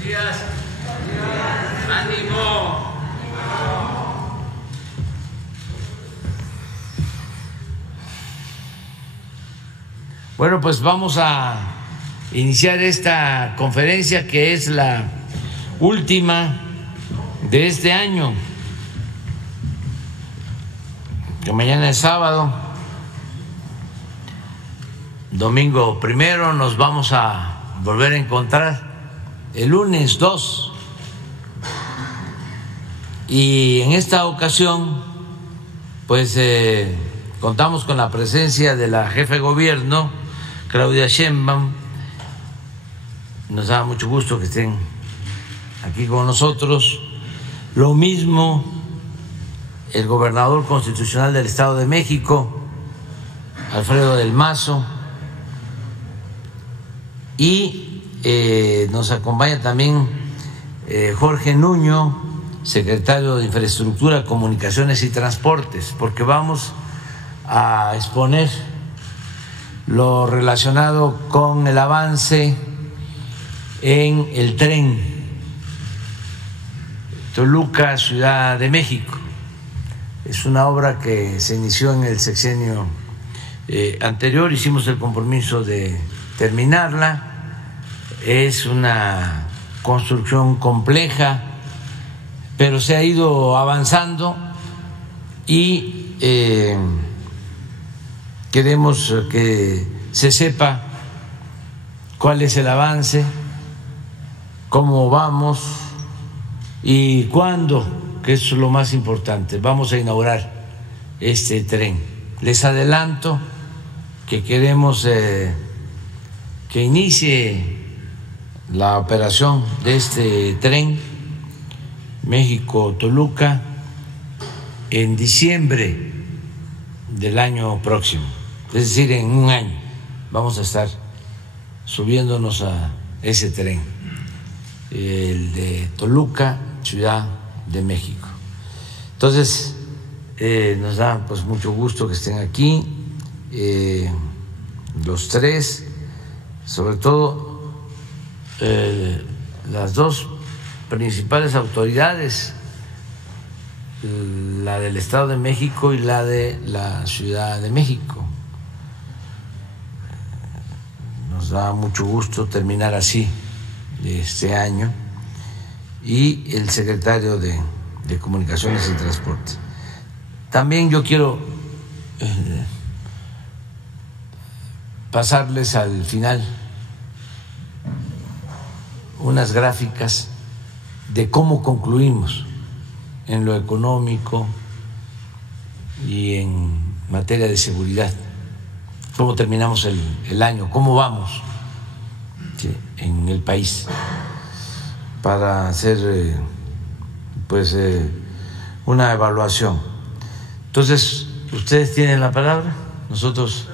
Buenos días. Ánimo. Bueno, pues vamos a iniciar esta conferencia que es la última de este año, que mañana es sábado, domingo 1 nos vamos a volver a encontrar el lunes 2, y en esta ocasión pues contamos con la presencia de la jefa de gobierno, Claudia Sheinbaum. Nos da mucho gusto que estén aquí con nosotros. Lo mismo el gobernador constitucional del Estado de México, Alfredo del Mazo, y nos acompaña también Jorge Nuño, secretario de Infraestructura, Comunicaciones y Transportes, porque vamos a exponer lo relacionado con el avance en el tren Toluca, Ciudad de México. Es una obra que se inició en el sexenio anterior, hicimos el compromiso de terminarla. Es una construcción compleja, pero se ha ido avanzando y queremos que se sepa cuál es el avance, cómo vamos y cuándo, que es lo más importante, vamos a inaugurar este tren. Les adelanto que queremos que inicie la operación de este tren México-Toluca en diciembre del año próximo. Es decir, en un año vamos a estar subiéndonos a ese tren, el de Toluca, Ciudad de México. Entonces, nos da pues mucho gusto que estén aquí los tres, sobre todo las dos principales autoridades, la del Estado de México y la de la Ciudad de México. Nos da mucho gusto terminar así este año, y el secretario de Comunicaciones y Transporte. También yo quiero pasarles al final unas gráficas de cómo concluimos en lo económico y en materia de seguridad, cómo terminamos el año, cómo vamos, ¿sí?, en el país, para hacer pues una evaluación. Entonces, ustedes tienen la palabra, nosotros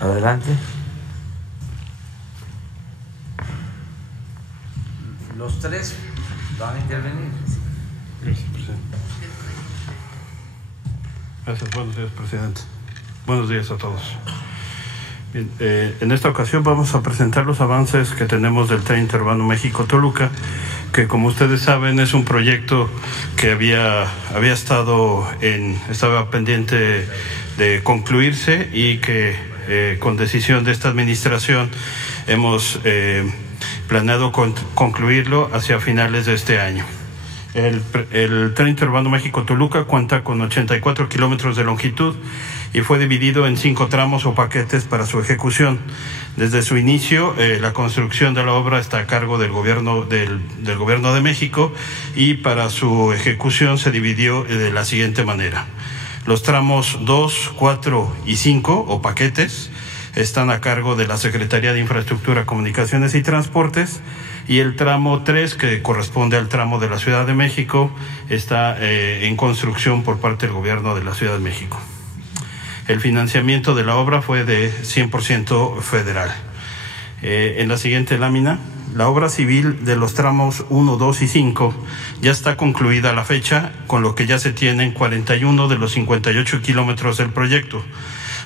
adelante. Los tres van a intervenir. Gracias, presidente. Gracias, buenos días, presidente. Buenos días a todos. Bien, en esta ocasión vamos a presentar los avances que tenemos del tren interurbano México-Toluca, que como ustedes saben es un proyecto que estaba pendiente de concluirse, y que con decisión de esta administración hemos planeado concluirlo hacia finales de este año. El tren interurbano México-Toluca cuenta con 84 kilómetros de longitud y fue dividido en 5 tramos o paquetes para su ejecución. Desde su inicio, la construcción de la obra está a cargo del gobierno de México, y para su ejecución se dividió de la siguiente manera. Los tramos 2, 4 y 5 o paquetes están a cargo de la Secretaría de Infraestructura, Comunicaciones y Transportes, y el tramo 3, que corresponde al tramo de la Ciudad de México, está en construcción por parte del gobierno de la Ciudad de México. El financiamiento de la obra fue de 100% federal. En la siguiente lámina, la obra civil de los tramos 1, 2 y 5 ya está concluida a la fecha, con lo que ya se tienen 41 de los 58 kilómetros del proyecto.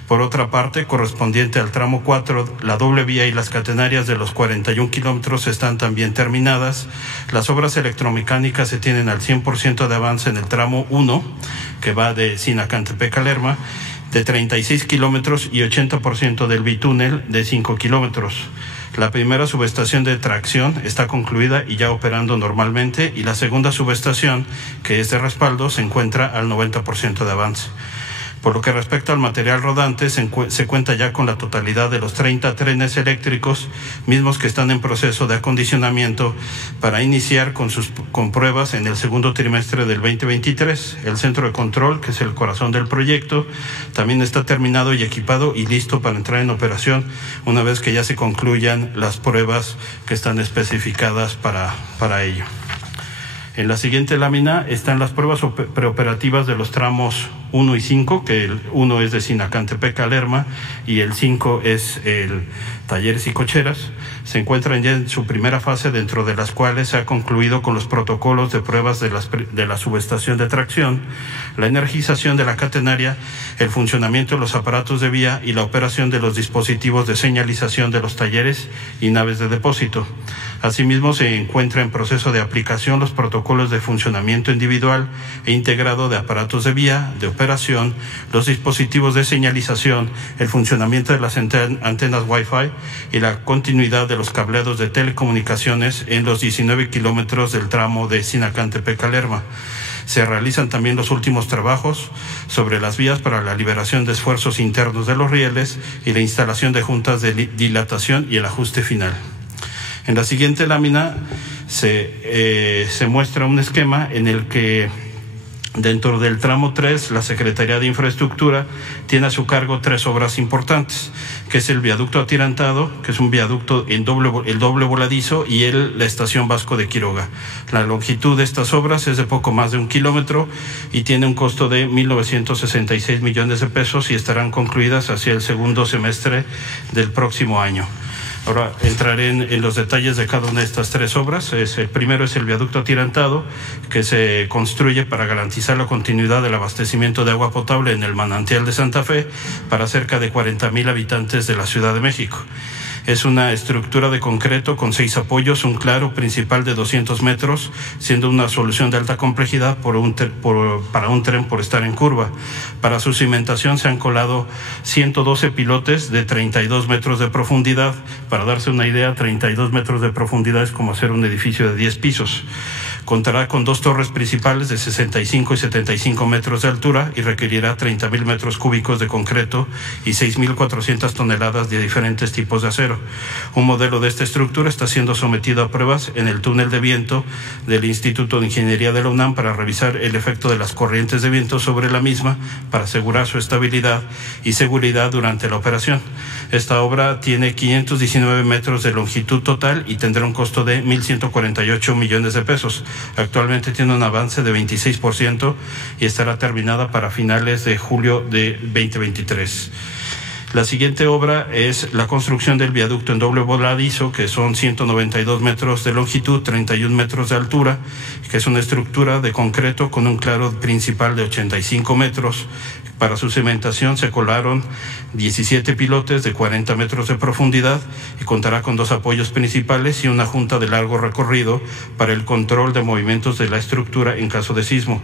Por otra parte, correspondiente al tramo 4, la doble vía y las catenarias de los 41 kilómetros están también terminadas. Las obras electromecánicas se tienen al 100% de avance en el tramo 1, que va de Sinacantepec a Lerma, de 36 kilómetros y 80% del bitúnel de 5 kilómetros. La primera subestación de tracción está concluida y ya operando normalmente, y la segunda subestación, que es de respaldo, se encuentra al 90% de avance. Por lo que respecta al material rodante, se cuenta ya con la totalidad de los 30 trenes eléctricos, mismos que están en proceso de acondicionamiento para iniciar con pruebas en el segundo trimestre del 2023. El centro de control, que es el corazón del proyecto, también está terminado y equipado y listo para entrar en operación una vez que ya se concluyan las pruebas que están especificadas para ello. En la siguiente lámina están las pruebas preoperativas de los tramos 1 y 5, que el 1 es de Sinacantepec a Lerma y el 5 es el Talleres y Cocheras. Se encuentran ya en su primera fase, dentro de las cuales se ha concluido con los protocolos de pruebas de la subestación de tracción, la energización de la catenaria, el funcionamiento de los aparatos de vía y la operación de los dispositivos de señalización de los talleres y naves de depósito. Asimismo, se encuentra en proceso de aplicación los protocolos de funcionamiento individual e integrado de aparatos de vía, de operación, los dispositivos de señalización, el funcionamiento de las antenas Wi-Fi y la continuidad de los cableados de telecomunicaciones en los 19 kilómetros del tramo de Sinacantepec a Lerma. Se realizan también los últimos trabajos sobre las vías para la liberación de esfuerzos internos de los rieles y la instalación de juntas de dilatación y el ajuste final. En la siguiente lámina se muestra un esquema en el que dentro del tramo 3 la Secretaría de Infraestructura tiene a su cargo 3 obras importantes, que es el viaducto atirantado, que es un viaducto el doble voladizo, y la estación Vasco de Quiroga. La longitud de estas obras es de poco más de 1 kilómetro y tiene un costo de 1.966 millones de pesos y estarán concluidas hacia el segundo semestre del próximo año. Ahora entraré en los detalles de cada una de estas 3 obras. El primero es el viaducto atirantado, que se construye para garantizar la continuidad del abastecimiento de agua potable en el manantial de Santa Fe para cerca de 40,000 habitantes de la Ciudad de México. Es una estructura de concreto con 6 apoyos, un claro principal de 200 metros, siendo una solución de alta complejidad para un tren por estar en curva. Para su cimentación se han colado 112 pilotes de 32 metros de profundidad. Para darse una idea, 32 metros de profundidad es como hacer un edificio de 10 pisos. Contará con 2 torres principales de 65 y 75 metros de altura y requerirá 30,000 metros cúbicos de concreto y 6,400 toneladas de diferentes tipos de acero. Un modelo de esta estructura está siendo sometido a pruebas en el túnel de viento del Instituto de Ingeniería de la UNAM para revisar el efecto de las corrientes de viento sobre la misma para asegurar su estabilidad y seguridad durante la operación. Esta obra tiene 519 metros de longitud total y tendrá un costo de 1.148 millones de pesos. Actualmente tiene un avance de 26% y estará terminada para finales de julio de 2023. La siguiente obra es la construcción del viaducto en doble voladizo, que son 192 metros de longitud, 31 metros de altura, que es una estructura de concreto con un claro principal de 85 metros. Para su cimentación se colaron 17 pilotes de 40 metros de profundidad y contará con 2 apoyos principales y una junta de largo recorrido para el control de movimientos de la estructura en caso de sismo.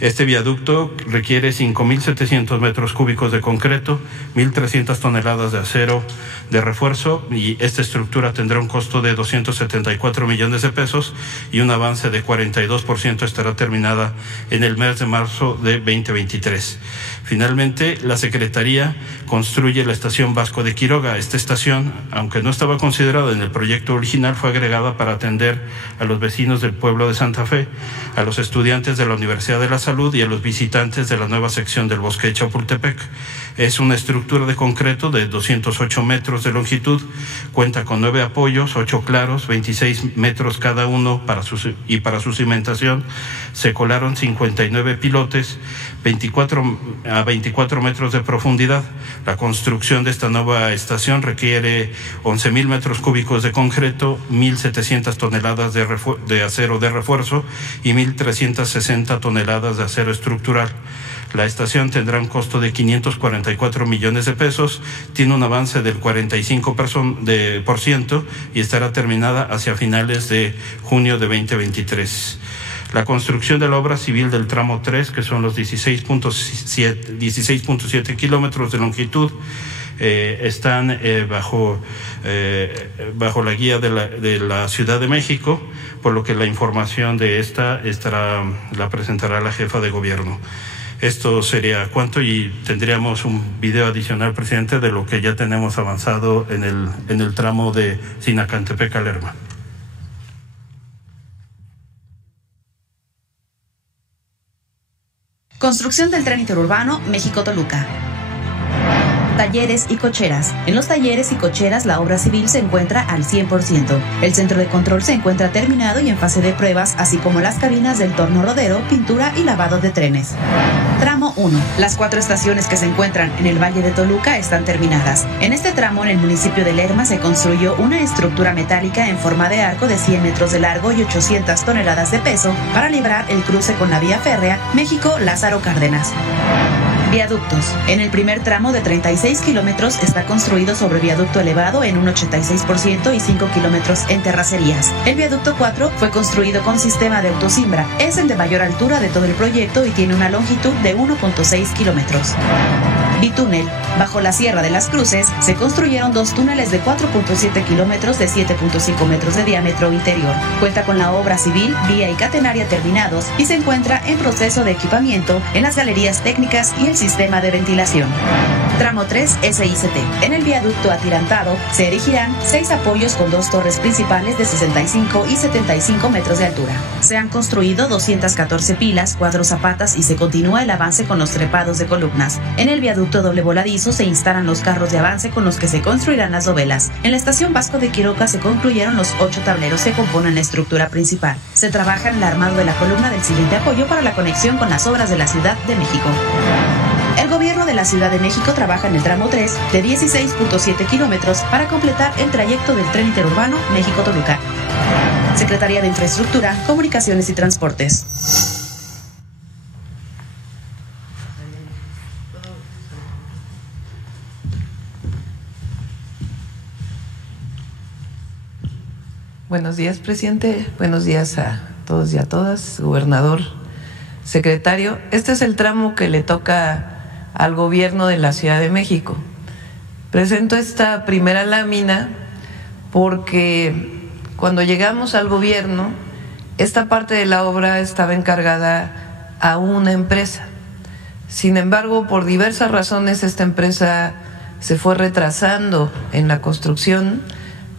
Este viaducto requiere 5,700 metros cúbicos de concreto, 1.300 toneladas de acero de refuerzo, y esta estructura tendrá un costo de 274 millones de pesos y un avance de 42%. Estará terminada en el mes de marzo de 2023. Finalmente, la Secretaría construye la estación Vasco de Quiroga. Esta estación, aunque no estaba considerada en el proyecto original, fue agregada para atender a los vecinos del pueblo de Santa Fe, a los estudiantes de la Universidad de la Salud y a los visitantes de la nueva sección del Bosque de Chapultepec. Es una estructura de concreto de 208 metros de longitud, cuenta con 9 apoyos, 8 claros, 26 metros cada uno para su cimentación se colaron 59 pilotes, 24 metros de profundidad. La construcción de esta nueva estación requiere 11,000 metros cúbicos de concreto, 1.700 toneladas de acero de refuerzo y 1.360 toneladas de acero estructural. La estación tendrá un costo de 544 millones de pesos, tiene un avance del 45% y estará terminada hacia finales de junio de 2023. La construcción de la obra civil del tramo 3, que son los 16.7 kilómetros de longitud, están bajo la guía de la Ciudad de México, por lo que la información de la presentará la jefa de gobierno. Esto sería cuanto, y tendríamos un video adicional, presidente, de lo que ya tenemos avanzado en el tramo de Sinacantepec a Lerma. Construcción del tren interurbano México-Toluca. Talleres y cocheras. En los talleres y cocheras la obra civil se encuentra al 100%. El centro de control se encuentra terminado y en fase de pruebas, así como las cabinas del torno rodero, pintura y lavado de trenes. Tramo 1. Las 4 estaciones que se encuentran en el Valle de Toluca están terminadas. En este tramo, en el municipio de Lerma, se construyó una estructura metálica en forma de arco de 100 metros de largo y 800 toneladas de peso para librar el cruce con la vía férrea México-Lázaro Cárdenas. Viaductos. En el primer tramo de 36 kilómetros está construido sobre viaducto elevado en un 86% y 5 kilómetros en terracerías. El viaducto 4 fue construido con sistema de autosimbra. Es el de mayor altura de todo el proyecto y tiene una longitud de 1.6 kilómetros. Bitúnel. Bajo la Sierra de las Cruces se construyeron 2 túneles de 4.7 kilómetros de 7.5 metros de diámetro interior. Cuenta con la obra civil, vía y catenaria terminados y se encuentra en proceso de equipamiento en las galerías técnicas y el sistema de ventilación. Tramo 3 SICT. En el viaducto atirantado se erigirán 6 apoyos con 2 torres principales de 65 y 75 metros de altura. Se han construido 214 pilas, 4 zapatas y se continúa el avance con los trepados de columnas. En el viaducto doble voladizo se instalan los carros de avance con los que se construirán las dovelas. En la estación Vasco de Quiroga se concluyeron los 8 tableros que componen la estructura principal. Se trabaja en el armado de la columna del siguiente apoyo para la conexión con las obras de la Ciudad de México. El gobierno de la Ciudad de México trabaja en el tramo 3 de 16.7 kilómetros para completar el trayecto del tren interurbano México-Toluca. Secretaría de Infraestructura, Comunicaciones y Transportes. Buenos días, presidente. Buenos días a todos y a todas, gobernador, secretario. Este es el tramo que le toca al gobierno de la Ciudad de México. Presento esta primera lámina porque cuando llegamos al gobierno, esta parte de la obra estaba encargada a una empresa. Sin embargo, por diversas razones, esta empresa se fue retrasando en la construcción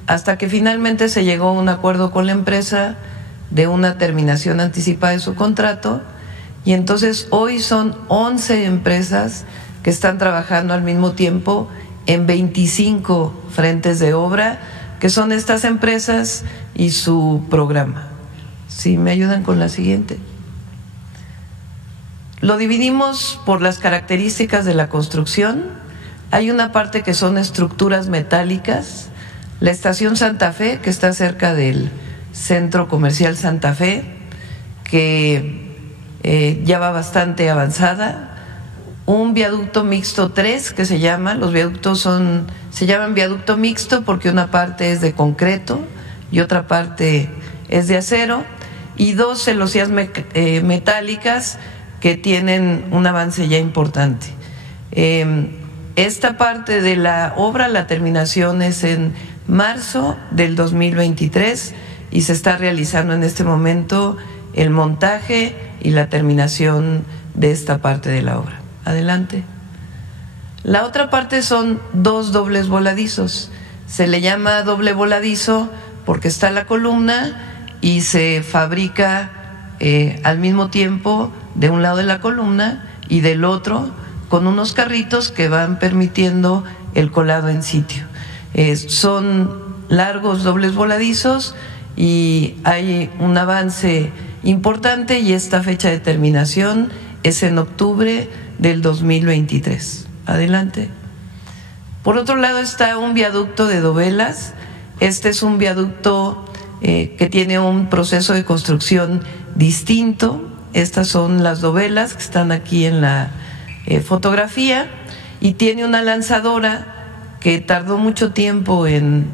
hasta que finalmente se llegó a un acuerdo con la empresa de una terminación anticipada de su contrato. Y entonces hoy son 11 empresas que están trabajando al mismo tiempo en 25 frentes de obra, que son estas empresas y su programa. ¿Sí me ayudan con la siguiente? Lo dividimos por las características de la construcción. Hay una parte que son estructuras metálicas. La estación Santa Fe, que está cerca del Centro Comercial Santa Fe, que ya va bastante avanzada. Un viaducto mixto 3 que se llama, los viaductos se llaman viaducto mixto porque una parte es de concreto y otra parte es de acero, y 2 celosías metálicas que tienen un avance ya importante. Esta parte de la obra, la terminación es en marzo del 2023 y se está realizando en este momento el montaje y la terminación de esta parte de la obra. Adelante. La otra parte son 2 dobles voladizos. Se le llama doble voladizo porque está la columna y se fabrica al mismo tiempo de un lado de la columna y del otro con unos carritos que van permitiendo el colado en sitio. Son largos dobles voladizos y hay un avance importante, y esta fecha de terminación es en octubre del 2023. Adelante. Por otro lado está un viaducto de dovelas. Este es un viaducto que tiene un proceso de construcción distinto. Estas son las dovelas que están aquí en la fotografía, y tiene una lanzadora que tardó mucho tiempo en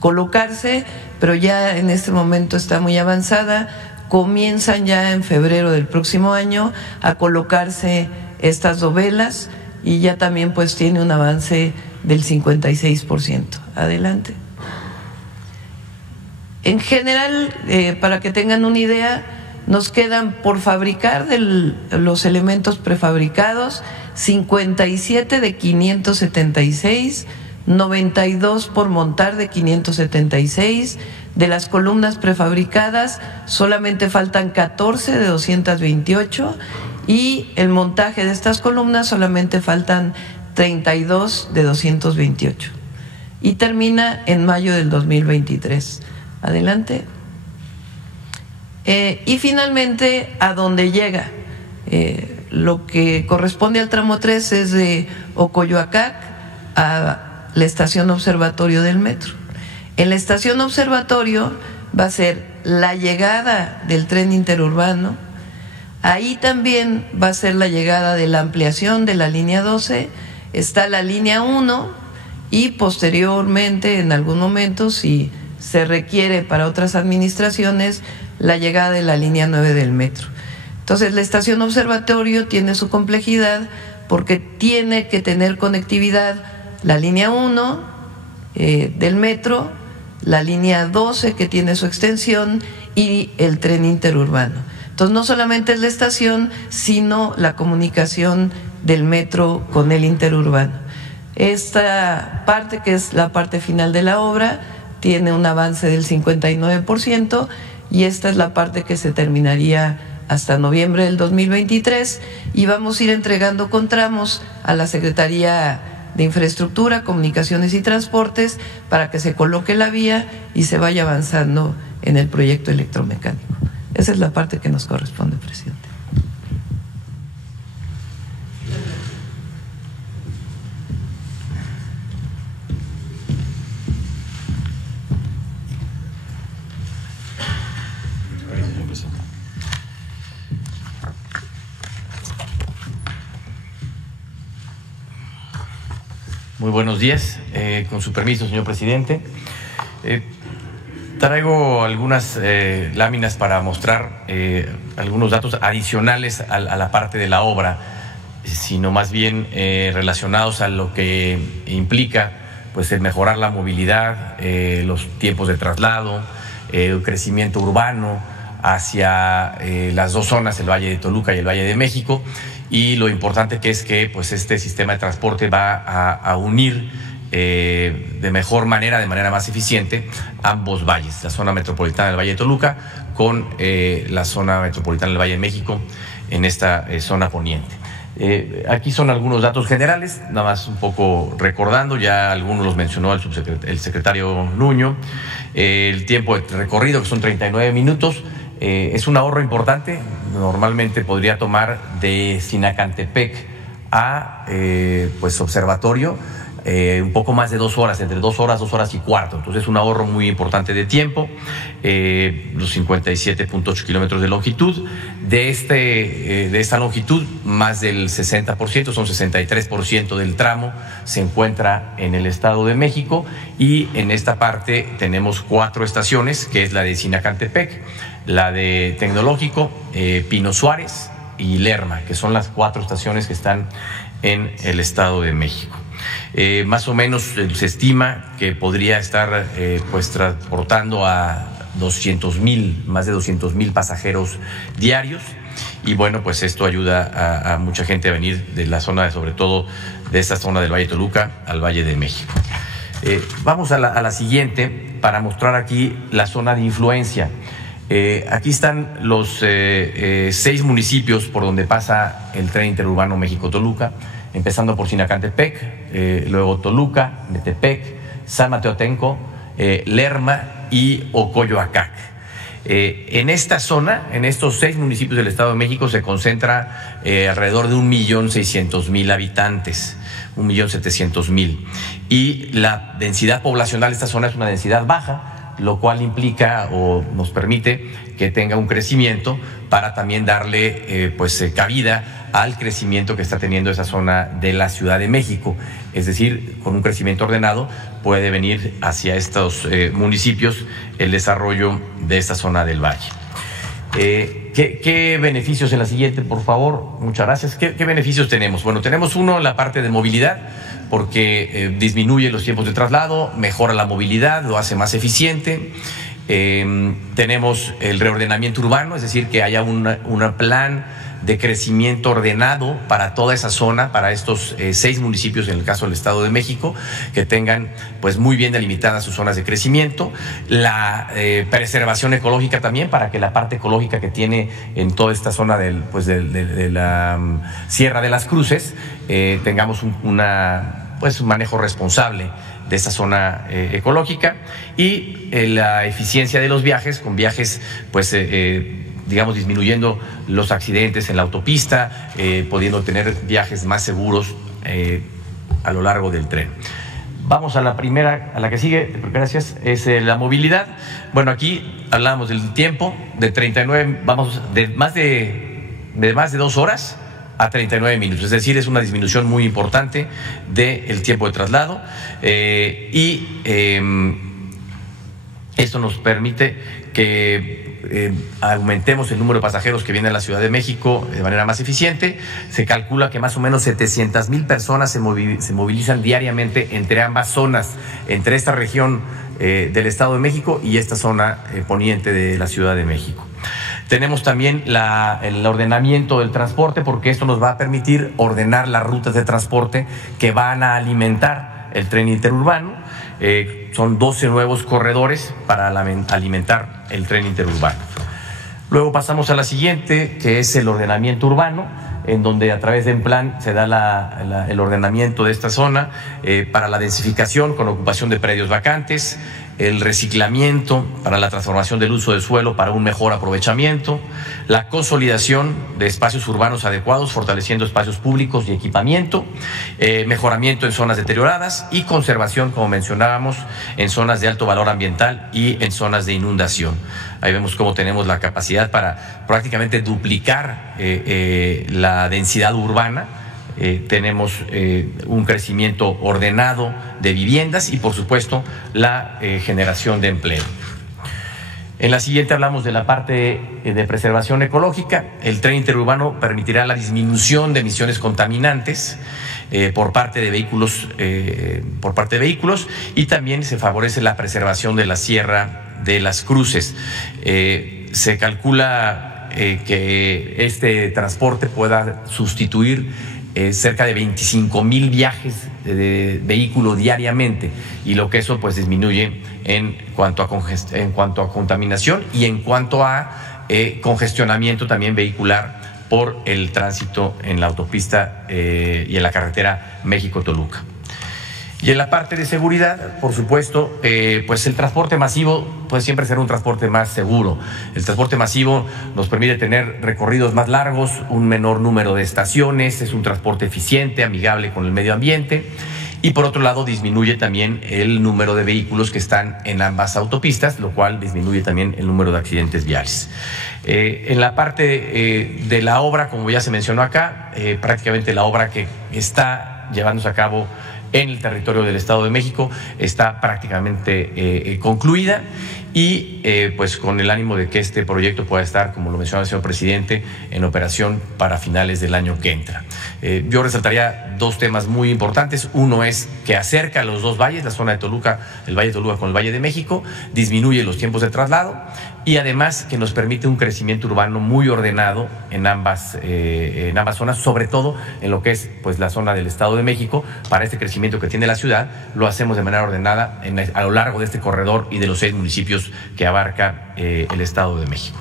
colocarse, pero ya en este momento está muy avanzada. Comienzan ya en febrero del próximo año a colocarse estas dovelas y ya también pues tiene un avance del 56%. Adelante. En general, para que tengan una idea, nos quedan por fabricar de los elementos prefabricados 57 de 576, 92 por montar de 576. De las columnas prefabricadas solamente faltan 14 de 228, y el montaje de estas columnas solamente faltan 32 de 228, y termina en mayo del 2023. Adelante. Y finalmente, a dónde llega. Lo que corresponde al tramo 3 es de Ocoyoacac a la estación observatorio del metro. En la estación observatorio va a ser la llegada del tren interurbano. Ahí también va a ser la llegada de la ampliación de la línea 12. Está la línea 1 y posteriormente, en algún momento, si se requiere para otras administraciones, la llegada de la línea 9 del metro. Entonces, la estación observatorio tiene su complejidad porque tiene que tener conectividad la línea 1 del metro, la línea 12 que tiene su extensión y el tren interurbano. Entonces, no solamente es la estación, sino la comunicación del metro con el interurbano. Esta parte, que es la parte final de la obra, tiene un avance del 59%, y esta es la parte que se terminaría hasta noviembre del 2023, y vamos a ir entregando con tramos a la Secretaría de Infraestructura, Comunicaciones y Transportes para que se coloque la vía y se vaya avanzando en el proyecto electromecánico. Esa es la parte que nos corresponde, presidente. Muy buenos días. Con su permiso, señor presidente. Traigo algunas láminas para mostrar algunos datos adicionales a la parte de la obra, sino más bien relacionados a lo que implica pues el mejorar la movilidad, los tiempos de traslado, el crecimiento urbano hacia las dos zonas, el Valle de Toluca y el Valle de México. Y lo importante que es que pues este sistema de transporte va a unir de mejor manera, de manera más eficiente, ambos valles, la zona metropolitana del Valle de Toluca con la zona metropolitana del Valle de México en esta zona poniente. Aquí son algunos datos generales, nada más un poco recordando, ya algunos los mencionó el secretario Nuño. El tiempo de recorrido, que son 39 minutos, es un ahorro importante. Normalmente podría tomar de Sinacantepec a pues observatorio un poco más de 2 horas, entre 2 horas, 2 horas y cuarto. Entonces es un ahorro muy importante de tiempo. Los 57.8 kilómetros de longitud. De esta longitud, más del 60%, son 63% del tramo, se encuentra en el Estado de México, y en esta parte tenemos 4 estaciones, que es la de Sinacantepec, la de Tecnológico, Pino Suárez y Lerma, que son las 4 estaciones que están en el Estado de México. Más o menos se estima que podría estar pues transportando a 200,000, más de 200,000 pasajeros diarios, y bueno, pues esto ayuda a mucha gente a venir de la zona, sobre todo de esta zona del Valle de Toluca al Valle de México. Vamos a la siguiente para mostrar aquí la zona de influencia. Aquí están los 6 municipios por donde pasa el tren interurbano México-Toluca, empezando por Sinacantepec, luego Toluca, Metepec, San Mateotenco, Lerma y Ocoyoacac. En esta zona, en estos 6 municipios del Estado de México, se concentra alrededor de 1.600.000 habitantes, 1.700.000. Y la densidad poblacional de esta zona es una densidad baja, lo cual implica o nos permite que tenga un crecimiento para también darle cabida al crecimiento que está teniendo esa zona de la Ciudad de México. Es decir, con un crecimiento ordenado puede venir hacia estos municipios el desarrollo de esta zona del valle. ¿Qué beneficios en la siguiente, por favor? Muchas gracias. ¿Qué beneficios tenemos? Bueno, tenemos uno en la parte de movilidad, porque disminuye los tiempos de traslado, mejora la movilidad, lo hace más eficiente. Tenemos el reordenamiento urbano, es decir, que haya un plan de crecimiento ordenado para toda esa zona, para estos 6 municipios en el caso del Estado de México, que tengan pues muy bien delimitadas sus zonas de crecimiento. La preservación ecológica también, para que la parte ecológica que tiene en toda esta zona de la Sierra de las Cruces tengamos un manejo responsable de esta zona ecológica, y la eficiencia de los viajes, con viajes disminuyendo los accidentes en la autopista, pudiendo tener viajes más seguros a lo largo del tren. Vamos a la primera, a la que sigue, gracias, es la movilidad. Bueno, aquí hablamos del tiempo, de 39, vamos de más de 2 horas a 39 minutos, es decir, es una disminución muy importante del tiempo de traslado, esto nos permite que aumentemos el número de pasajeros que vienen a la Ciudad de México de manera más eficiente. Se calcula que más o menos 700,000 personas se movilizan diariamente entre ambas zonas, entre esta región del Estado de México y esta zona poniente de la Ciudad de México. Tenemos también el ordenamiento del transporte, porque esto nos va a permitir ordenar las rutas de transporte que van a alimentar el tren interurbano. Son 12 nuevos corredores para alimentar el tren interurbano. Luego pasamos a la siguiente, que es el ordenamiento urbano, en donde a través de un plan se da el ordenamiento de esta zona para la densificación con ocupación de predios vacantes, el reciclamiento para la transformación del uso del suelo para un mejor aprovechamiento, la consolidación de espacios urbanos adecuados, fortaleciendo espacios públicos y equipamiento, mejoramiento en zonas deterioradas y conservación, como mencionábamos, en zonas de alto valor ambiental y en zonas de inundación. Ahí vemos cómo tenemos la capacidad para prácticamente duplicar la densidad urbana. Tenemos un crecimiento ordenado de viviendas y, por supuesto, la generación de empleo. En la siguiente hablamos de la parte de preservación ecológica. El tren interurbano permitirá la disminución de emisiones contaminantes por parte de vehículos, y también se favorece la preservación de la Sierra de las Cruces. Se calcula que este transporte pueda sustituir cerca de 25,000 viajes de vehículo diariamente, y lo que eso pues disminuye en cuanto a contaminación y en cuanto a congestionamiento también vehicular por el tránsito en la autopista y en la carretera México-Toluca. Y en la parte de seguridad, por supuesto, pues el transporte masivo puede siempre ser un transporte más seguro. El transporte masivo nos permite tener recorridos más largos, un menor número de estaciones, es un transporte eficiente, amigable con el medio ambiente, y por otro lado disminuye también el número de vehículos que están en ambas autopistas, lo cual disminuye también el número de accidentes viales. En la parte de la obra, como ya se mencionó acá, prácticamente la obra que está llevándose a cabo en el territorio del Estado de México está prácticamente concluida, y pues con el ánimo de que este proyecto pueda estar, como lo mencionaba el señor presidente, en operación para finales del año que entra. Yo resaltaría 2 temas muy importantes. Uno es que acerca a los 2 valles, la zona de Toluca, el Valle de Toluca con el Valle de México, disminuye los tiempos de traslado, y además que nos permite un crecimiento urbano muy ordenado en ambas zonas, sobre todo en lo que es pues la zona del Estado de México. Para este crecimiento que tiene la ciudad, lo hacemos de manera ordenada a lo largo de este corredor y de los 6 municipios que abarca el Estado de México.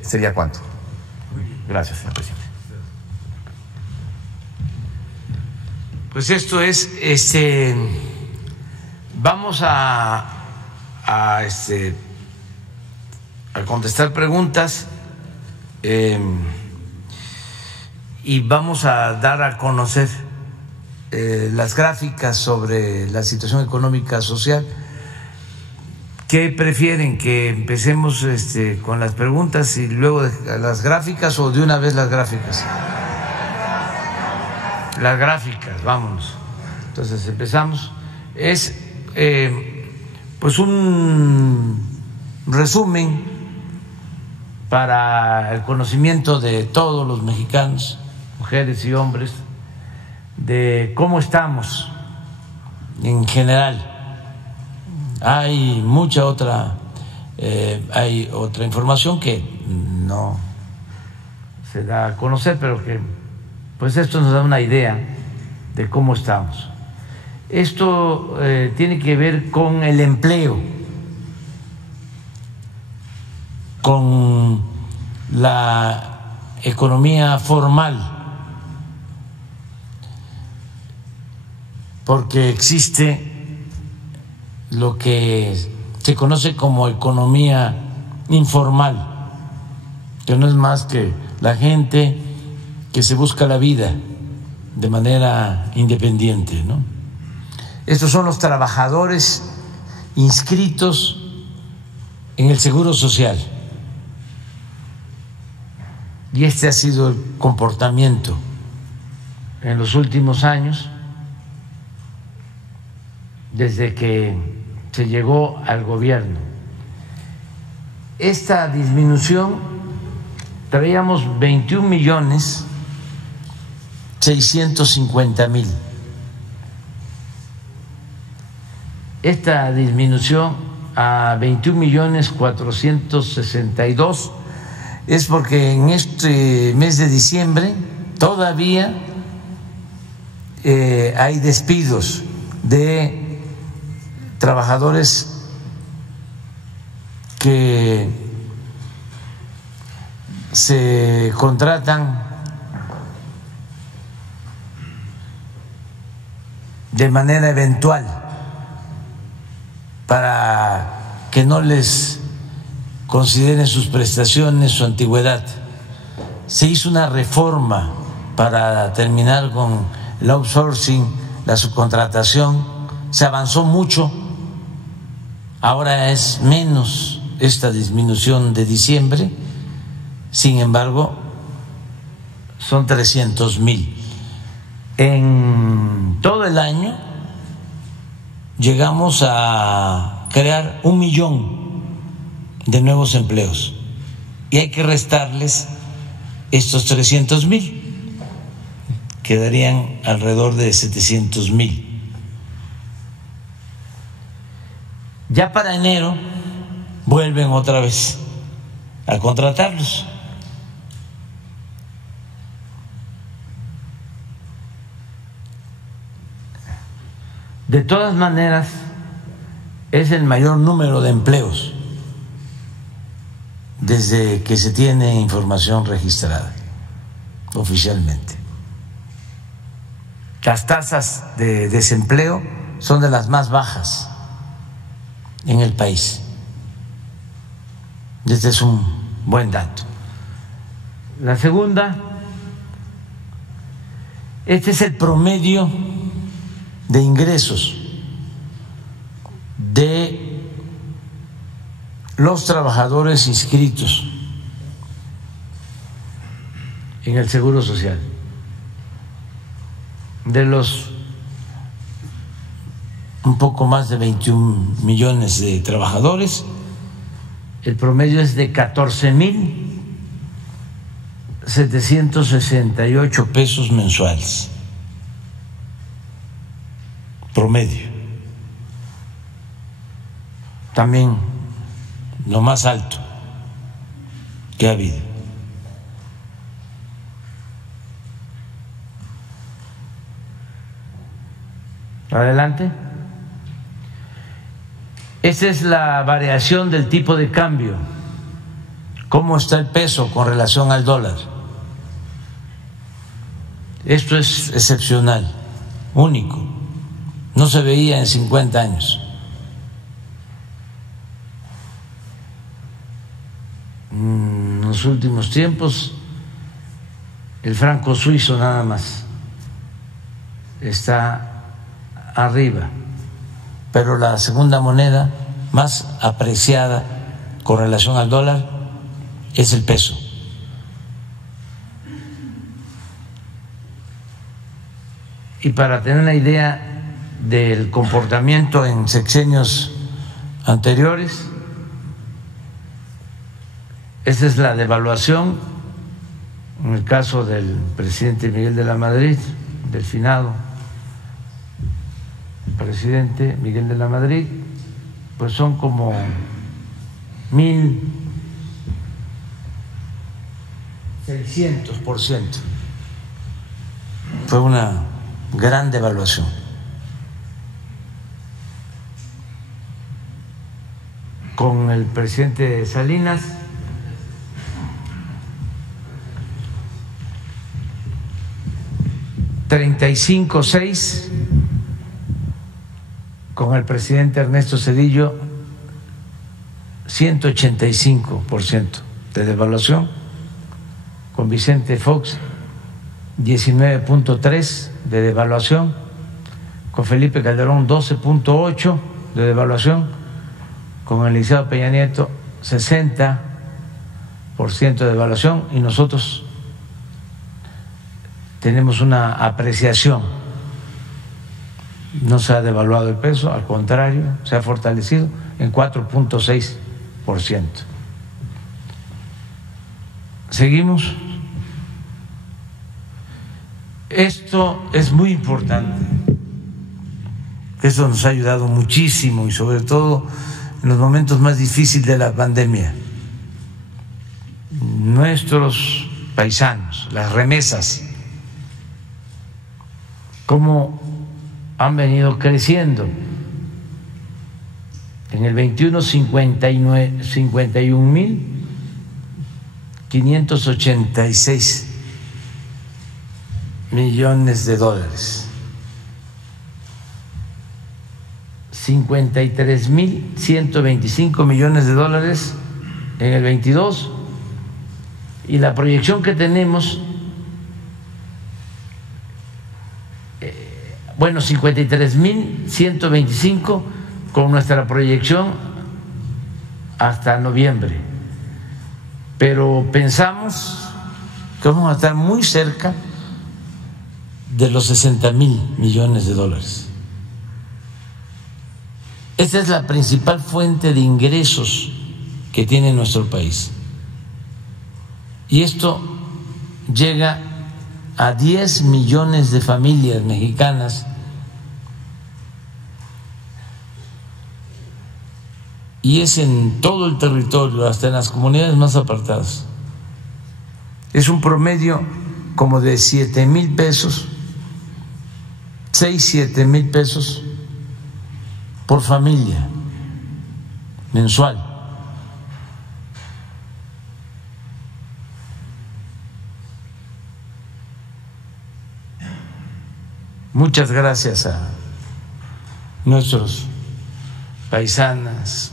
¿Sería cuánto? Gracias, señor presidente. Pues esto es, vamos a contestar preguntas y vamos a dar a conocer las gráficas sobre la situación económica social. ¿Qué prefieren? ¿Que empecemos con las preguntas y luego las gráficas o de una vez las gráficas? Las gráficas, vámonos. Entonces empezamos. Es pues un resumen para el conocimiento de todos los mexicanos, mujeres y hombres, de cómo estamos en general. Hay mucha otra, hay otra información que no se da a conocer, pero que pues esto nos da una idea de cómo estamos. Esto tiene que ver con el empleo, con la economía formal, porque existe lo que se conoce como economía informal, que no es más que la gente que se busca la vida de manera independiente, ¿no? Estos son los trabajadores inscritos en el Seguro Social. Y este ha sido el comportamiento en los últimos años, desde que se llegó al gobierno. Esta disminución, traíamos 21.650.000. Esta disminución a 21.462.000 es porque en este mes de diciembre todavía hay despidos de trabajadores que se contratan de manera eventual para que no les consideren sus prestaciones, su antigüedad. Se hizo una reforma para terminar con el outsourcing, la subcontratación, se avanzó mucho. Ahora es menos esta disminución de diciembre, sin embargo, son 300.000. En todo el año llegamos a crear 1 millón de nuevos empleos y hay que restarles estos 300.000, quedarían alrededor de 700.000. Ya para enero vuelven otra vez a contratarlos. De todas maneras, es el mayor número de empleos desde que se tiene información registrada oficialmente. Las tasas de desempleo son de las más bajas en el país. Este es un buen dato. La segunda, este es el promedio de ingresos de los trabajadores inscritos en el Seguro Social. De los un poco más de 21 millones de trabajadores, el promedio es de 14.768 pesos mensuales. Promedio. También lo más alto que ha habido. Adelante. Esa es la variación del tipo de cambio. ¿Cómo está el peso con relación al dólar? Esto es excepcional, único. No se veía en 50 años. En los últimos tiempos, el franco suizo nada más está arriba, pero la segunda moneda más apreciada con relación al dólar es el peso. Y para tener una idea del comportamiento en sexenios anteriores, esa es la devaluación en el caso del presidente Miguel de la Madrid, del finado presidente Miguel de la Madrid, pues son como 1.600%. Fue una gran devaluación. Con el presidente Salinas, $35.6, con el presidente Ernesto Zedillo 185% de devaluación, con Vicente Fox 19.3 de devaluación, con Felipe Calderón 12.8 de devaluación, con el licenciado Peña Nieto 60% de devaluación, y nosotros tenemos una apreciación. No se ha devaluado el peso, al contrario, se ha fortalecido en 4.6%. Seguimos. Esto es muy importante. Esto nos ha ayudado muchísimo, y sobre todo en los momentos más difíciles de la pandemia. Nuestros paisanos, las remesas, cómo han venido creciendo. En el 21, 51.586 millones de dólares, 53.125 millones de dólares en el 22, y la proyección que tenemos, 53.125 con nuestra proyección hasta noviembre, pero pensamos que vamos a estar muy cerca de los 60.000 millones de dólares. Esta es la principal fuente de ingresos que tiene nuestro país, y esto llega a 10 millones de familias mexicanas, y es en todo el territorio, hasta en las comunidades más apartadas. Es un promedio como de 7,000 pesos, 7,000 pesos por familia mensual. Muchas gracias a nuestros paisanos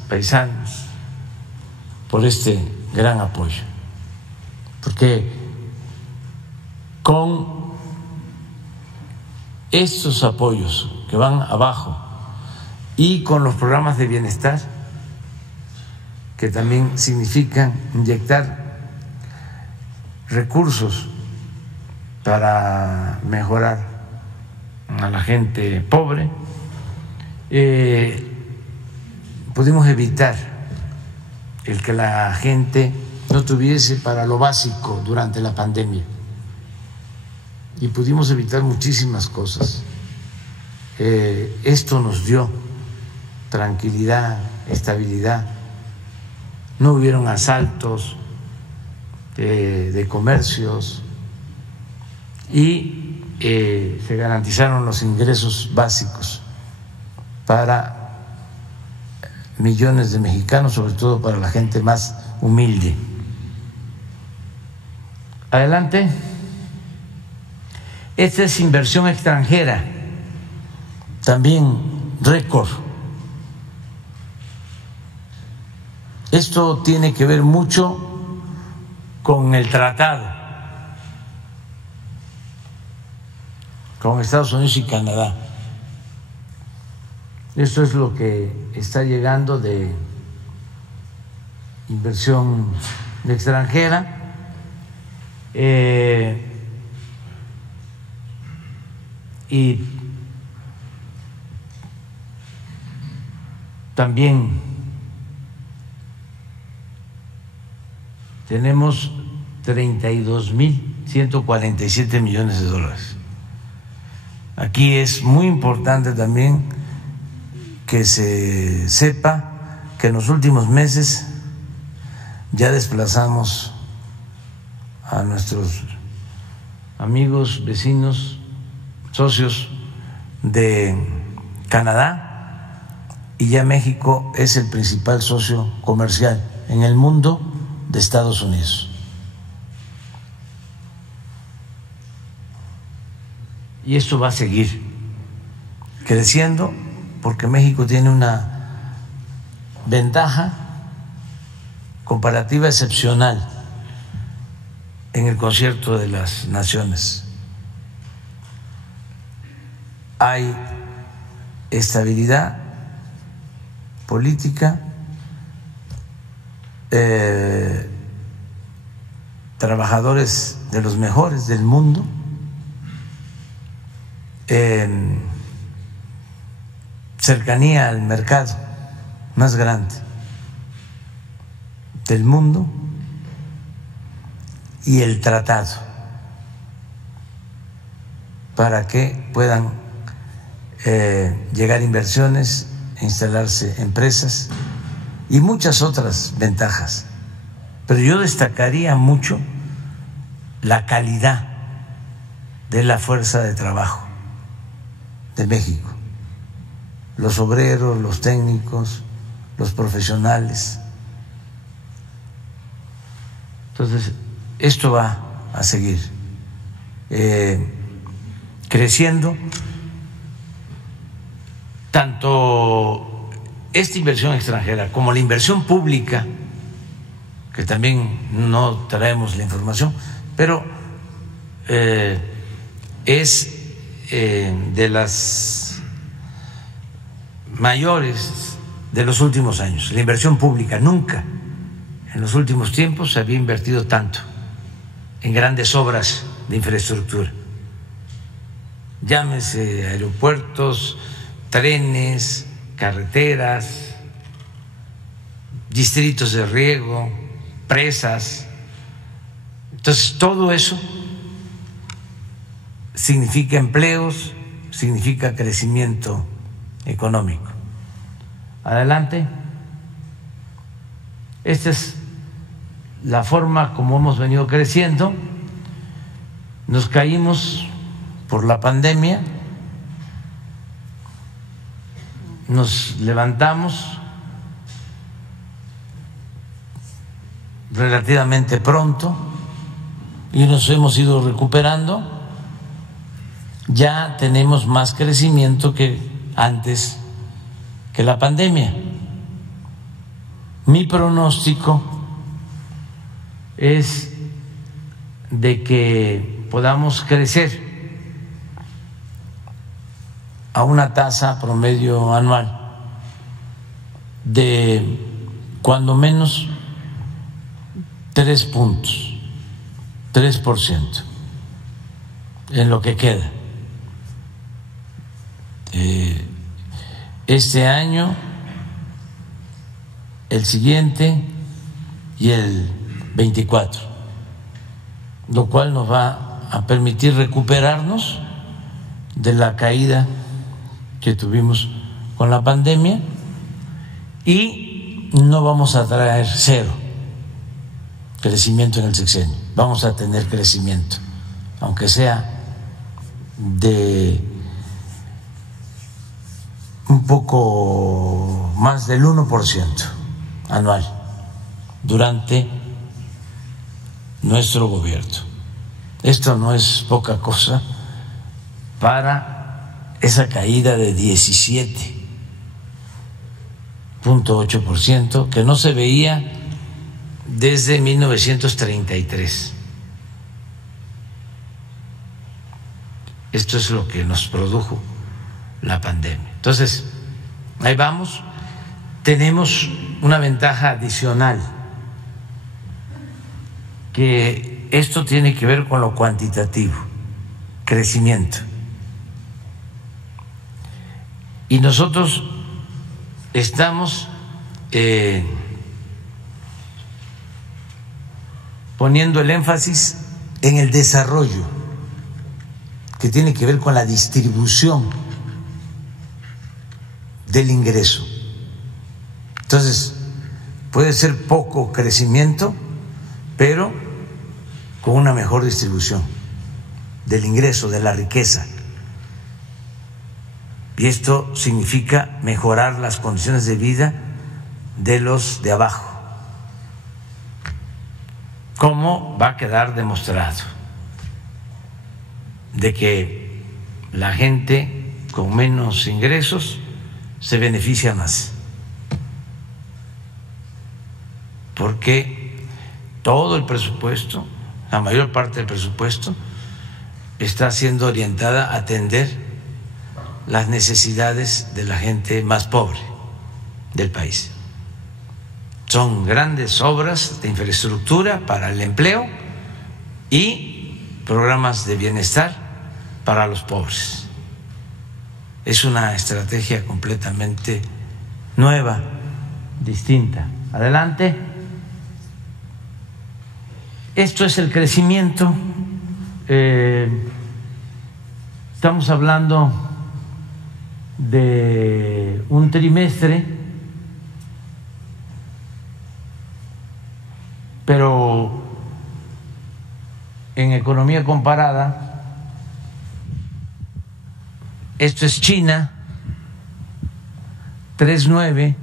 por este gran apoyo, porque con estos apoyos que van abajo y con los programas de bienestar, que también significan inyectar recursos para mejorar a la gente pobre, pudimos evitar el que la gente no tuviese para lo básico durante la pandemia, y pudimos evitar muchísimas cosas. Esto nos dio tranquilidad, estabilidad. No hubieron asaltos de comercios, y se garantizaron los ingresos básicos para millones de mexicanos, sobre todo para la gente más humilde. Adelante. Esta es inversión extranjera, también récord. Esto tiene que ver mucho con el tratado con Estados Unidos y Canadá. Esto es lo que está llegando de inversión extranjera. Y también tenemos 32.147 millones de dólares. Aquí es muy importante también que se sepa que en los últimos meses ya desplazamos a nuestros amigos, vecinos, socios de Canadá, y ya México es el principal socio comercial en el mundo de Estados Unidos. Y esto va a seguir creciendo porque México tiene una ventaja comparativa excepcional en el concierto de las naciones. Hay estabilidad política, trabajadores de los mejores del mundo, cercanía al mercado más grande del mundo y el tratado para que puedan llegar inversiones, instalarse empresas y muchas otras ventajas. Pero yo destacaría mucho la calidad de la fuerza de trabajo de México, los obreros, los técnicos, los profesionales. Entonces, esto va a seguir creciendo. Tanto esta inversión extranjera como la inversión pública, que también no traemos la información, pero es de las mayores de los últimos años. La inversión pública, nunca en los últimos tiempos se había invertido tanto en grandes obras de infraestructura, llámese aeropuertos, trenes, carreteras, distritos de riego, presas. Entonces, todo eso significa empleos, significa crecimiento económico. Adelante. Esta es la forma como hemos venido creciendo. Nos caímos por la pandemia, nos levantamos relativamente pronto y nos hemos ido recuperando. Ya tenemos más crecimiento que antes que la pandemia. Mi pronóstico es de que podamos crecer a una tasa promedio anual de cuando menos 3 puntos, 3% en lo que queda. Este año, el siguiente y el 24, lo cual nos va a permitir recuperarnos de la caída que tuvimos con la pandemia y no vamos a traer cero crecimiento en el sexenio, vamos a tener crecimiento, aunque sea de un poco más del 1% anual durante nuestro gobierno. Esto no es poca cosa para esa caída de 17.8% que no se veía desde 1933. Esto es lo que nos produjo la pandemia. Entonces, ahí vamos. Tenemos una ventaja adicional, que esto tiene que ver con lo cuantitativo, crecimiento. Y nosotros estamos poniendo el énfasis en el desarrollo, que tiene que ver con la distribución del ingreso. Entonces, puede ser poco crecimiento, pero con una mejor distribución del ingreso, de la riqueza. Y esto significa mejorar las condiciones de vida de los de abajo, como va a quedar demostrado de que la gente con menos ingresos se beneficia más, porque todo el presupuesto, la mayor parte del presupuesto, está siendo orientada a atender las necesidades de la gente más pobre del país. Son grandes obras de infraestructura para el empleo y programas de bienestar para los pobres. Es una estrategia completamente nueva, distinta. Adelante. Esto es el crecimiento. Estamos hablando de un trimestre, pero en economía comparada, esto es China, 3.9.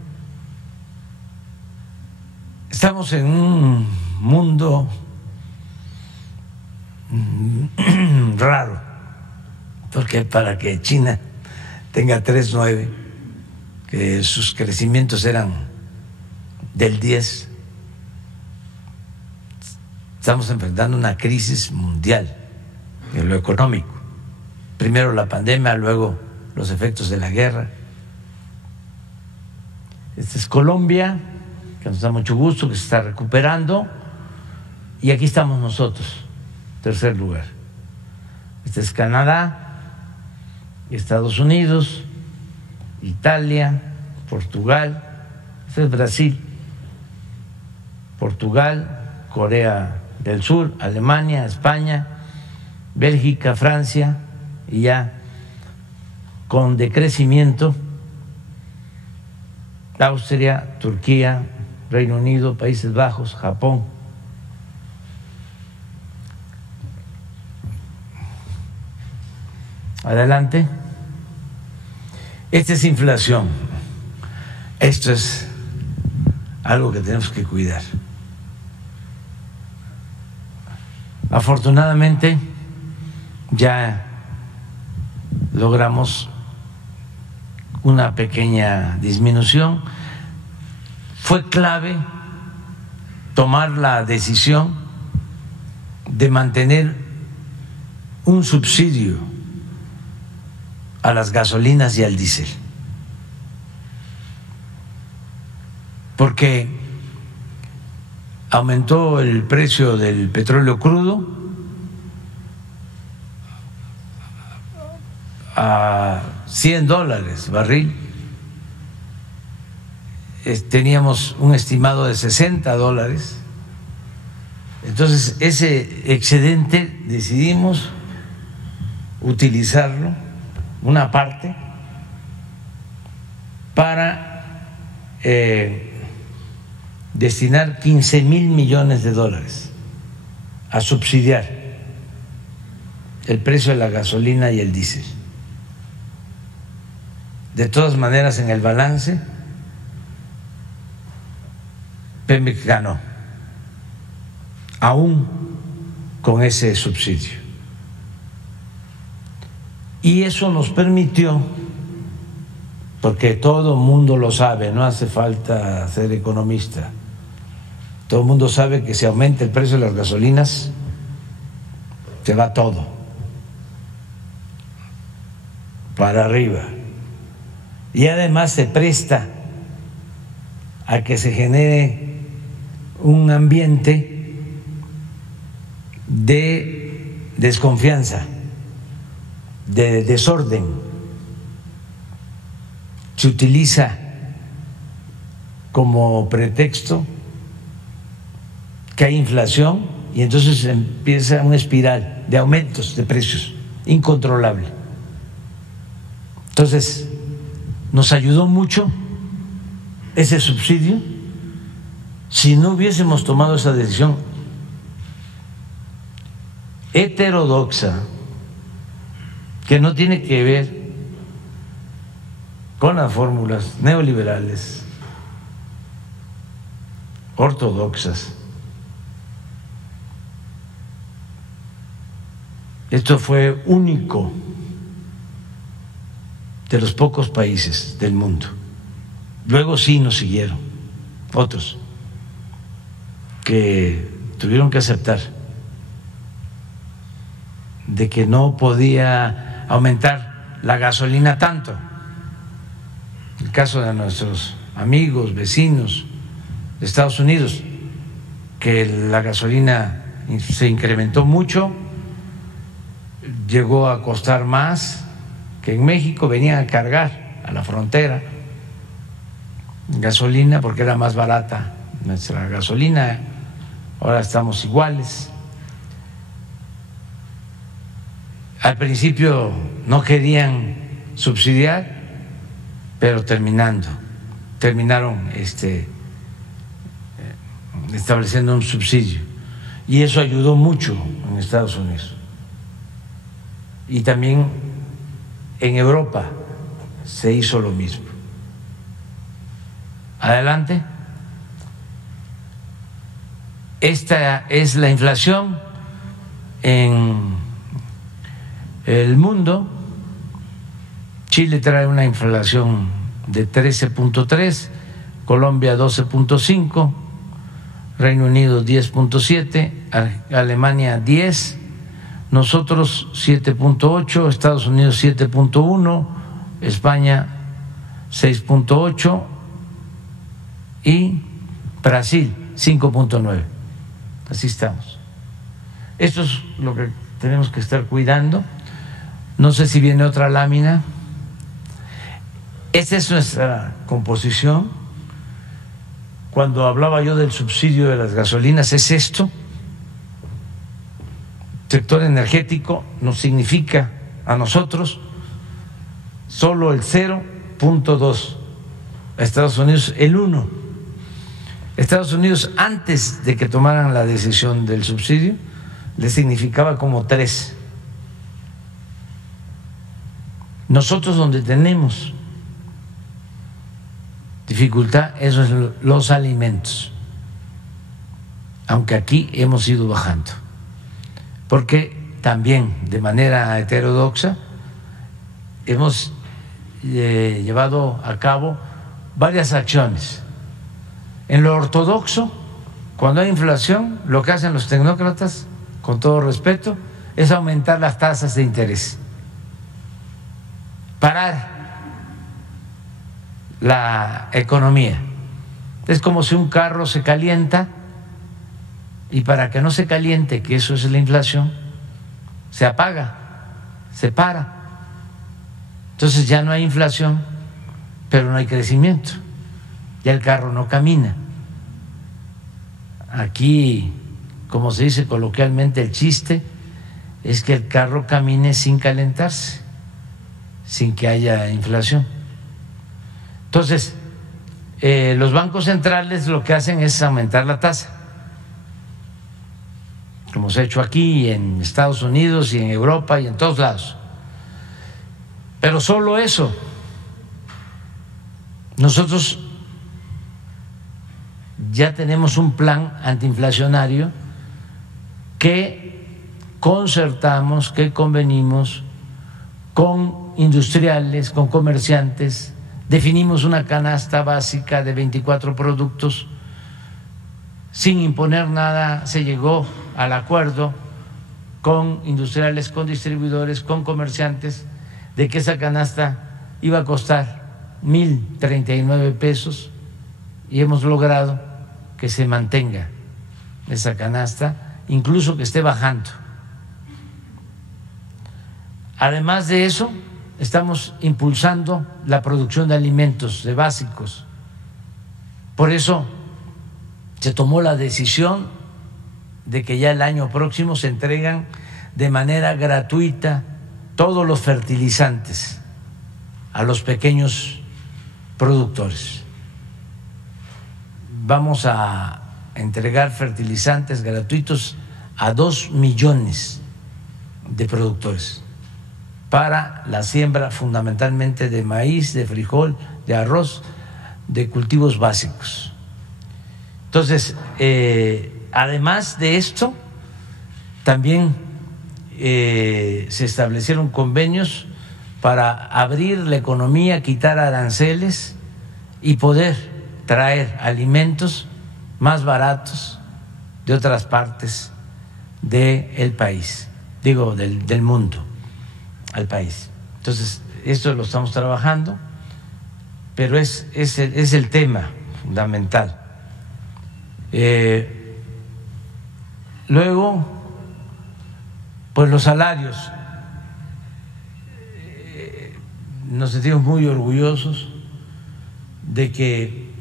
Estamos en un mundo raro, porque para que China tenga 3.9, que sus crecimientos eran del 10, estamos enfrentando una crisis mundial en lo económico. Primero la pandemia, luego los efectos de la guerra. Esta es Colombia, que nos da mucho gusto, que se está recuperando, y aquí estamos nosotros, tercer lugar. Este es Canadá, Estados Unidos, Italia, Portugal, este es Brasil, Portugal, Corea del Sur, Alemania, España, Bélgica, Francia, y ya con decrecimiento Austria, Turquía, Reino Unido, Países Bajos, Japón. Adelante. Esta es inflación. Esto es algo que tenemos que cuidar. Afortunadamente ya logramos una pequeña disminución. Fue clave tomar la decisión de mantener un subsidio a las gasolinas y al diésel, porque aumentó el precio del petróleo crudo a $100 barril. Teníamos un estimado de $60. Entonces ese excedente decidimos utilizarlo, una parte, para destinar $15,000 millones a subsidiar el precio de la gasolina y el diésel. De todas maneras, en el balance, Pemex ganó, aún con ese subsidio. Y eso nos permitió, porque todo el mundo lo sabe, no hace falta ser economista, todo el mundo sabe que si aumenta el precio de las gasolinas, se va todo para arriba. y además se presta a que se genere un ambiente de desconfianza, de desorden. Se utiliza como pretexto que hay inflación y entonces empieza una espiral de aumentos de precios incontrolable. Entonces, nos ayudó mucho ese subsidio. Si no hubiésemos tomado esa decisión heterodoxa, que no tiene que ver con las fórmulas neoliberales, ortodoxas, esto fue único de los pocos países del mundo. Luego sí nos siguieron otros que tuvieron que aceptar de que no podía aumentar la gasolina tanto. El caso de nuestros amigos, vecinos de Estados Unidos, que la gasolina se incrementó mucho, llegó a costar más que en México. Venían a cargar a la frontera gasolina porque era más barata nuestra gasolina. Ahora estamos iguales. Al principio no querían subsidiar, pero terminaron estableciendo un subsidio, y eso ayudó mucho en Estados Unidos. Y también en Europa se hizo lo mismo. Adelante. Esta es la inflación en el mundo. Chile trae una inflación de 13.3, Colombia 12.5, Reino Unido 10.7, Alemania 10, nosotros 7.8, Estados Unidos 7.1, España 6.8 y Brasil 5.9. Así estamos. Esto es lo que tenemos que estar cuidando. No sé si viene otra lámina. Esa es nuestra composición. Cuando hablaba yo del subsidio de las gasolinas, es esto. Sector energético nos significa a nosotros solo el 0.2, a Estados Unidos el 1. Estados Unidos, antes de que tomaran la decisión del subsidio, le significaba como 3. Nosotros, donde tenemos dificultad, eso es los alimentos, aunque aquí hemos ido bajando, porque también de manera heterodoxa hemos llevado a cabo varias acciones. En lo ortodoxo, cuando hay inflación, lo que hacen los tecnócratas, con todo respeto, es aumentar las tasas de interés, parar la economía. Es como si un carro se calienta y para que no se caliente, que eso es la inflación, se apaga, se para. Entonces ya no hay inflación, pero no hay crecimiento. Ya el carro no camina. Aquí, como se dice coloquialmente, el chiste es que el carro camine sin calentarse, sin que haya inflación. Entonces, los bancos centrales lo que hacen es aumentar la tasa, como se ha hecho aquí, en Estados Unidos y en Europa y en todos lados. Pero solo eso. Nosotros ya tenemos un plan antiinflacionario que concertamos, que convenimos con industriales, con comerciantes. Definimos una canasta básica de 24 productos, sin imponer nada. Se llegó al acuerdo con industriales, con distribuidores, con comerciantes, de que esa canasta iba a costar 1,039 pesos y hemos logrado que se mantenga esa canasta, incluso que esté bajando. Además de eso, estamos impulsando la producción de alimentos, de básicos. Por eso se tomó la decisión de que ya el año próximo se entregan de manera gratuita todos los fertilizantes a los pequeños productores. Vamos a entregar fertilizantes gratuitos a 2 millones de productores para la siembra fundamentalmente de maíz, de frijol, de arroz, de cultivos básicos. Entonces, además de esto, también se establecieron convenios para abrir la economía, quitar aranceles y poder traer alimentos más baratos de otras partes del país, digo, del mundo al país. Entonces, esto lo estamos trabajando, pero es el tema fundamental. Luego, pues los salarios. Nos sentimos muy orgullosos de que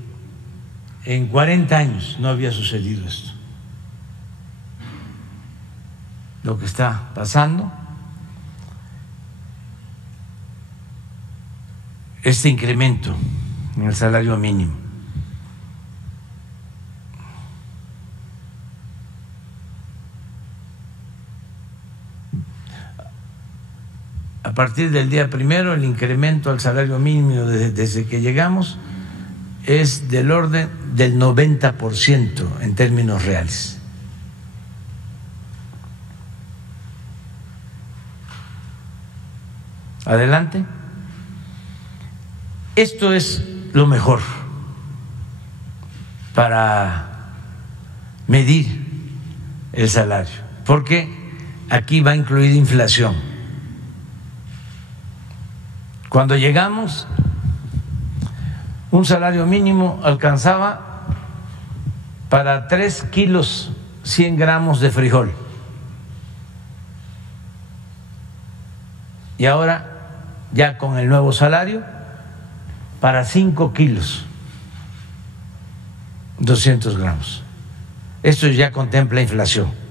en 40 años no había sucedido esto. Lo que está pasando, este incremento en el salario mínimo. A partir del día 1, el incremento al salario mínimo desde que llegamos es del orden del 90% en términos reales. Adelante. Esto es lo mejor para medir el salario, porque aquí va a incluir inflación. Cuando llegamos, un salario mínimo alcanzaba para 3 kilos 100 gramos de frijol. Y ahora, ya con el nuevo salario, para 5 kilos 200 gramos. Esto ya contempla inflación.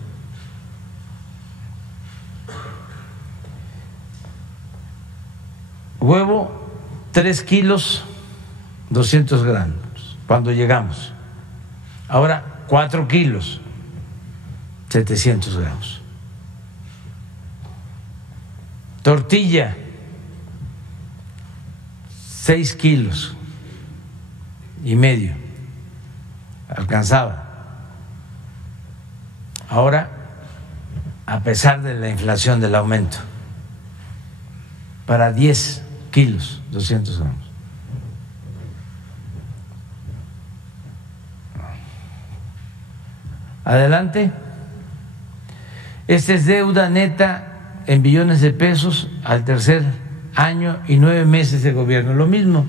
Huevo, 3 kilos 200 gramos cuando llegamos. Ahora 4 kilos 700 gramos. Tortilla, 6 kilos y medio alcanzaba. Ahora, a pesar de la inflación, del aumento, para 10 kilos 200 gramos. Adelante. Esta es deuda neta en billones de pesos al tercer año y 9 meses de gobierno. Lo mismo,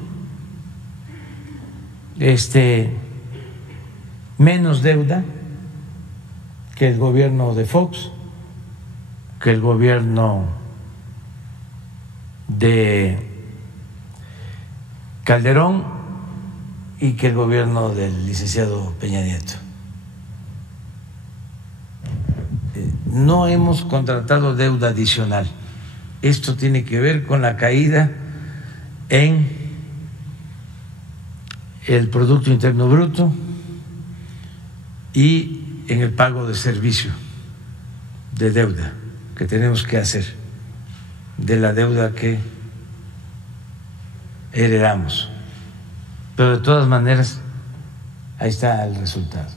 menos deuda que el gobierno de Fox, que el gobierno de Calderón y que el gobierno del licenciado Peña Nieto. No hemos contratado deuda adicional. Esto tiene que ver con la caída en el Producto Interno Bruto y en el pago de servicio de deuda que tenemos que hacer, de la deuda que heredamos. Pero de todas maneras, ahí está el resultado.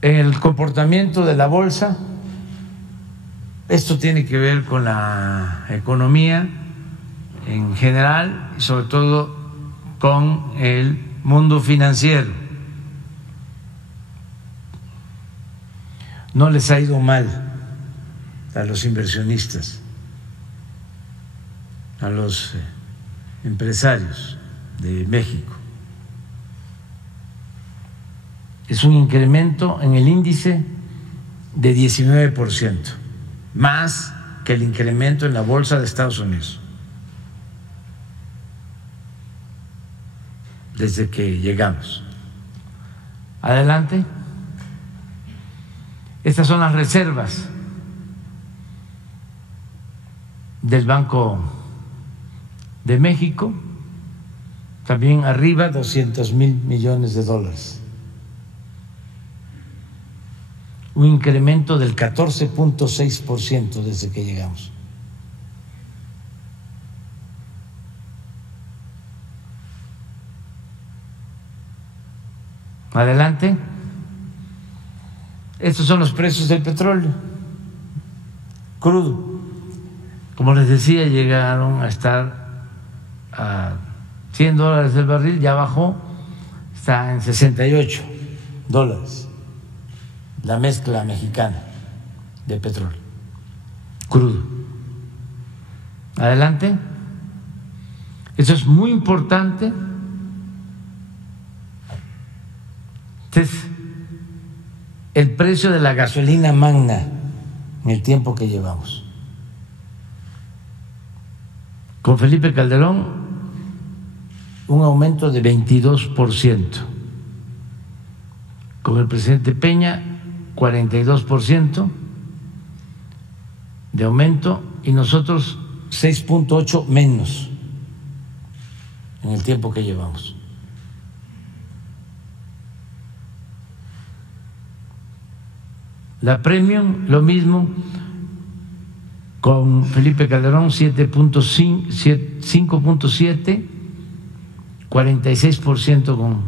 En el comportamiento de la bolsa, esto tiene que ver con la economía en general y sobre todo con el mundo financiero. No les ha ido mal a los inversionistas, a los empresarios de México. Es un incremento en el índice de 19%, más que el incremento en la bolsa de Estados Unidos desde que llegamos. Adelante. Estas son las reservas del Banco de México, también arriba 200,000 millones de dólares, un incremento del 14.6% desde que llegamos. Adelante. Estos son los precios del petróleo crudo. Como les decía, llegaron a estar a $100 el barril, ya bajó, está en $68 la mezcla mexicana de petróleo crudo. Adelante. Eso es muy importante. Este es el precio de la gasolina magna en el tiempo que llevamos. Con Felipe Calderón, un aumento de 22%. Con el presidente Peña, 42% de aumento, y nosotros 6.8% menos en el tiempo que llevamos. La Premium, lo mismo, con Felipe Calderón 5.7, 46% con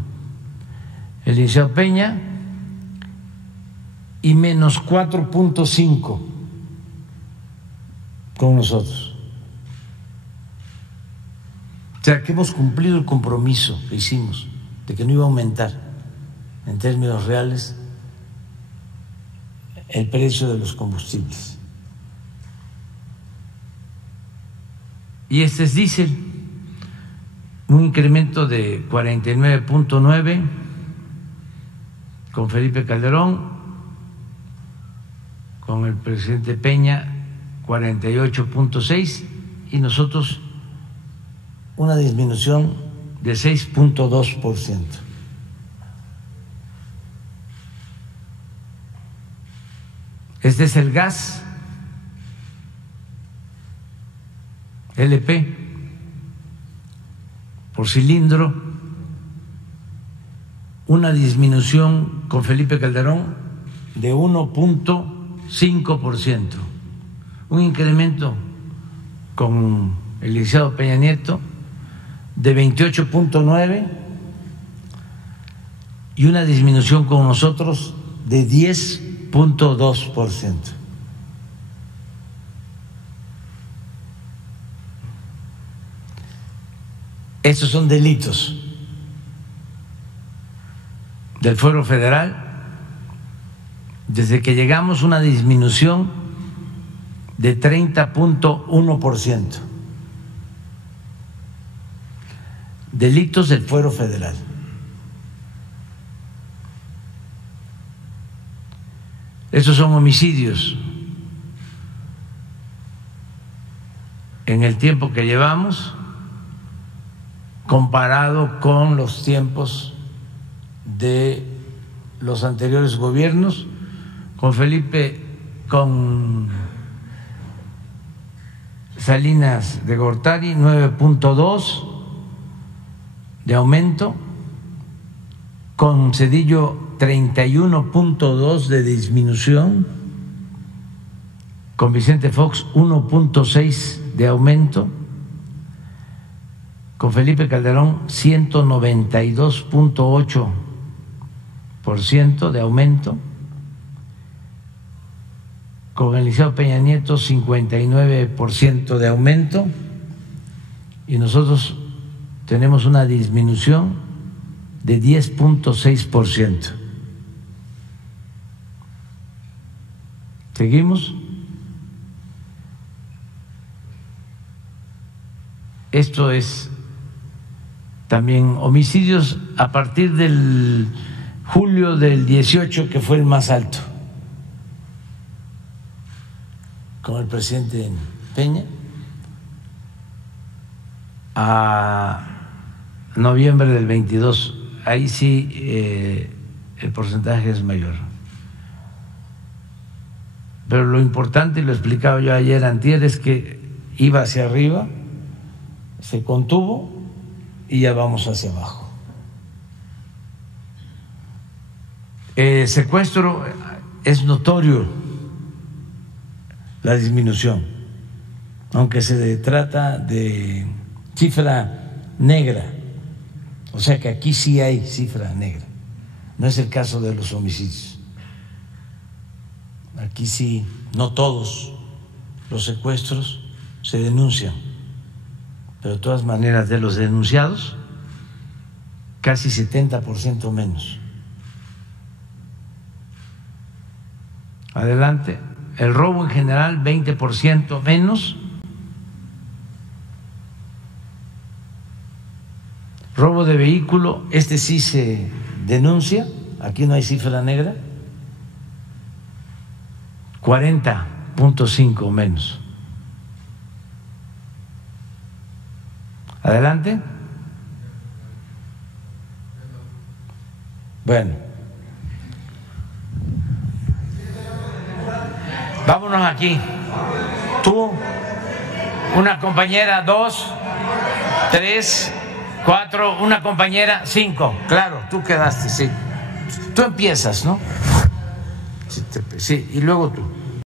el licenciado Peña y menos 4.5 con nosotros. O sea, que hemos cumplido el compromiso que hicimos de que no iba a aumentar en términos reales el precio de los combustibles. Y este es diésel, un incremento de 49.9 con Felipe Calderón, con el presidente Peña 48.6 y nosotros una disminución de 6.2%. Este es el gas LP por cilindro, una disminución con Felipe Calderón de 1.5%, un incremento con el licenciado Peña Nieto de 28.9 y una disminución con nosotros de 10.2%. Estos son delitos del Fuero Federal. Desde que llegamos, una disminución de 30.1%. Delitos del Fuero Federal. Estos son homicidios. En el tiempo que llevamos, comparado con los tiempos de los anteriores gobiernos, con Felipe, con Salinas de Gortari, 9.2 de aumento, con Zedillo 31.2 de disminución, con Vicente Fox 1.6 de aumento, con Felipe Calderón 192.8% de aumento, con el licenciado Peña Nieto 59% de aumento, y nosotros tenemos una disminución de 10.6%. ¿Seguimos? esto es también homicidios a partir del julio del 18, que fue el más alto, con el presidente Peña, a noviembre del 22, ahí sí el porcentaje es mayor. Pero lo importante, y lo explicaba yo ayer antier, es que iba hacia arriba, se contuvo y ya vamos hacia abajo. Secuestro, es notorio la disminución, aunque se trata de cifra negra, o sea que aquí sí hay cifra negra, no es el caso de los homicidios. Aquí sí, no todos los secuestros se denuncian, pero de todas maneras de los denunciados, casi 70% menos. Adelante. El robo en general, 20% menos. Robo de vehículo, este sí se denuncia, aquí no hay cifra negra, 40.5 menos. Adelante. Bueno, vámonos aquí. Tú, una compañera, 2, 3, 4, una compañera, 5. Claro, tú quedaste, sí. Tú empiezas, ¿no? Sí, y luego tú.